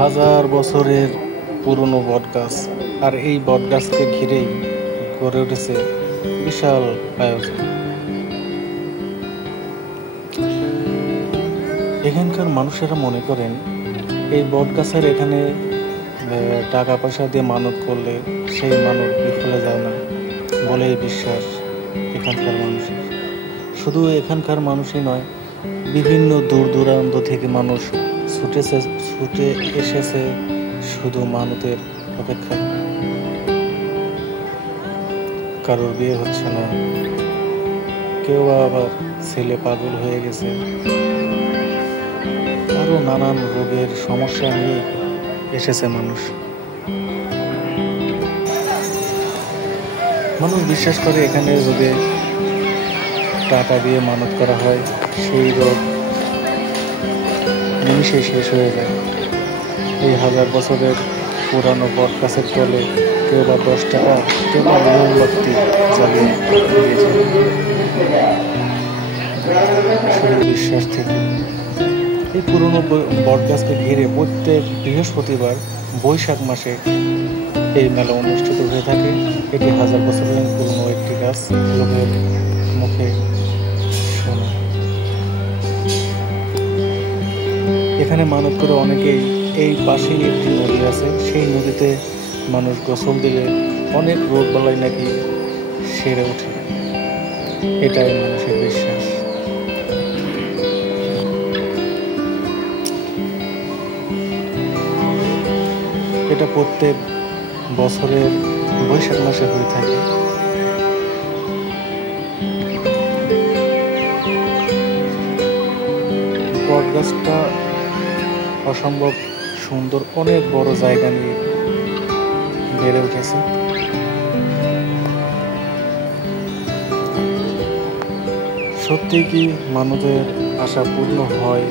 হাজার বছরের পুরনো বটগাছ, আর এই বটগাছকে ঘিরেই গড়ে উঠেছে বিশাল আয়োজন। এখানকার মানুষেরা মনে করেন এই বটগাছের এখানে টাকা পয়সা দিয়ে মানত করলে সেই মানত বিফলে যায় না বলেই বিশ্বাস এখানকার মানুষের। শুধু এখানকার মানুষই নয়, বিভিন্ন দূর দূরান্ত থেকে মানুষ ছুটে এসেছে শুধু মানতের অপেক্ষায়। কারোর বিয়ে হচ্ছে না, কেউ আবার ছেলে পাগল হয়ে গেছে, আরো নানান রোগের সমস্যা নিয়ে এসেছে মানুষ বিশ্বাস করে এখানে যদি টাকা দিয়ে মানত করা হয় সেই রোগ নিমিশে শেষ হয়ে যায়। এই হাজার বছরের পুরানো বটগাছের তলে কেউ বা 10 টাকা, কেউ বা মোমবাতি জ্বালিয়ে দিয়েছে শুধু বিশ্বাস থেকে। এই পুরনো বটগাছকে ঘিরে প্রত্যেক বৃহস্পতিবার বৈশাখ মাসে এই মেলা অনুষ্ঠিত হয়ে থাকে। এটি হাজার বছরের পুরনো একটি গাছ, লোকের মুখে শোনা। এখানে মানত করে অনেকেই, এই পাশেই একটি নদী আছে, সেই নদীতে মানুষ গোসল দিলে অনেক রোগ বালাই নাকি সেরে ওঠে, এটাই মানুষের বিশ্বাস। এটা প্রত্যেক বছরের বৈশাখ মাসে হয়ে থাকে। বটগাছটা অসম্ভব সুন্দর, অনেক বড় জায়গা নিয়ে বেড়ে উঠেছে। সত্যি কি মানুষের আশা পূর্ণ হয়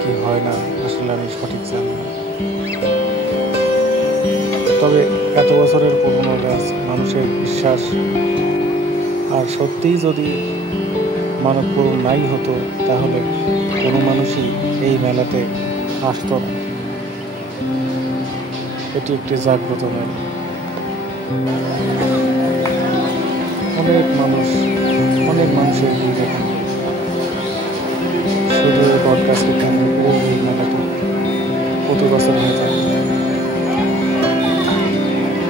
কি হয় না আসলে আমি সঠিক জানি না, তবে এত বছরের পুরনো গাছ, মানুষের বিশ্বাস, আর সত্যিই যদি মানব পূরণ নাই হতো তাহলে কোনো মানুষই এই মেলাতে আসতো না। এটি একটি জাগ্রত মেলা। অনেক মানুষের ভিড় এখানে। শুধু বটগাছ এখানে এই মেলাটি প্রতি বছর হয়ে থাকে।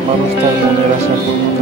মানুষ তার মনের আশা পূর্ণ